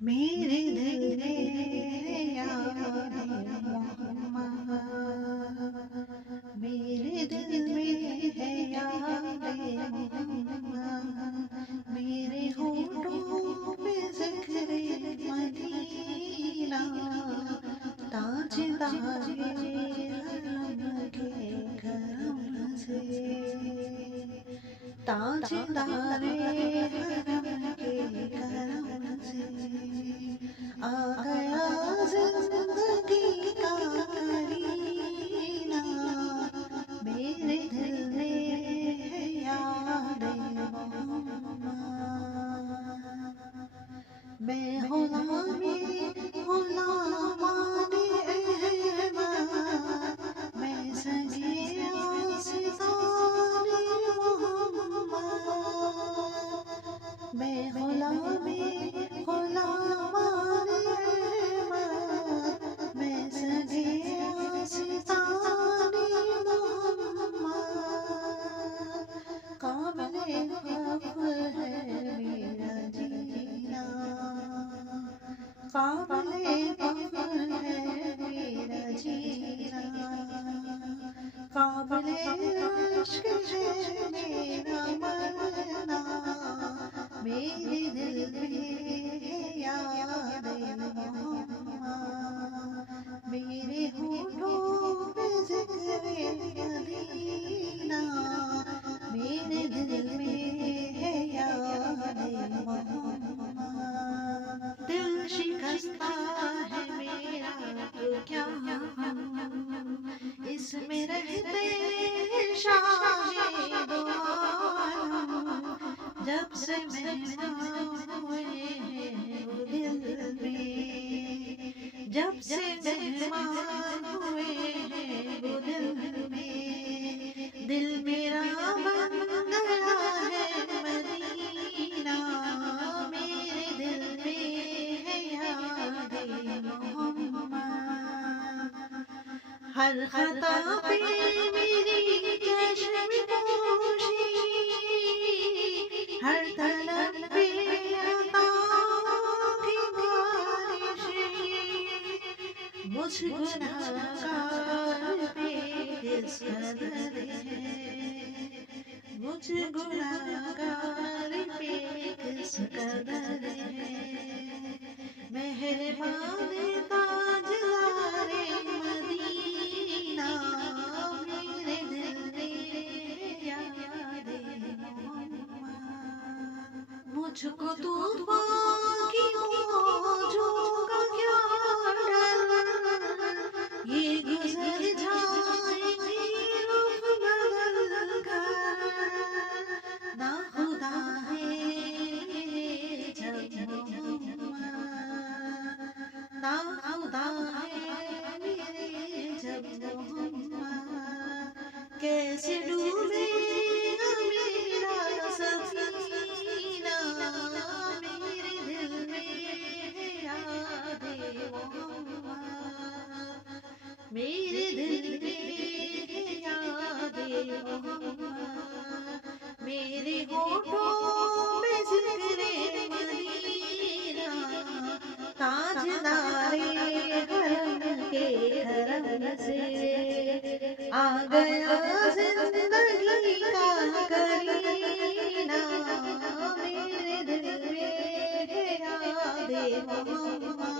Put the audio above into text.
میرے دل میں یاد محمد، میرے دل میں ہے یاد محمد، میرے ہونٹوں پہ ذکر مدینہ، تاجدار حرم کے کرم سے، تاجدار حرم کے کرم سے آ گیا زندگی کا کرینہ، میرے دل میں ہے یاد محمد، میں غلامی غلامان احمد، میں سنگی آستان محمد، میں غلامی غلامان احمد، میں سنگی آستان محمد، قابل فخر ہے میرا جینا، قابل فخر ہے میرا جینا، قابل عشق ہے میرا مرنا، میرے دل میں ہے یاد محمد، میرے ہونٹوں پہ ذکر مدینہ، میرے دل میں ہے یاد محمد، دل شکستہ ہے میرا تو کیا ہم اس میں رہتے شاہد و عالم، جب سے مہمان ہوئے ہیں وہ دل میں، جب سے مہمان ہوئے ہیں وہ دل میں، دل میرا بن گیا ہے مدینہ، میرے دل میں ہے یاد محمد، ہر خطا پہ میری چشم پوشی، ہر طلب پہ عطا کی بارشیں، مجھ گنہگار پہ کس قدر ہے، مجھ گنہگار پہ کس قدر ہے، مہربان تاجدار مدینہ، میرے دل میں یاد محمد، مجھ کو طوفان کی موجوں کا کیا ڈر، یہ گزر جائیں گے رخ بدل کر، نا خدا ہے میرے جب محمد، نا خدا ہے میرے جب محمد، کیسے ڈوبے گا میرا سفینہ، میرے دل میں ہے یاد محمد، میرے دل میں ہے یاد محمد، میرے ہونٹوں میں ذکر مدینہ، تاجدار حرم کے کرم سے آ گیا زندگی کا کرینہ، میرے دل میں ہے یاد محمد،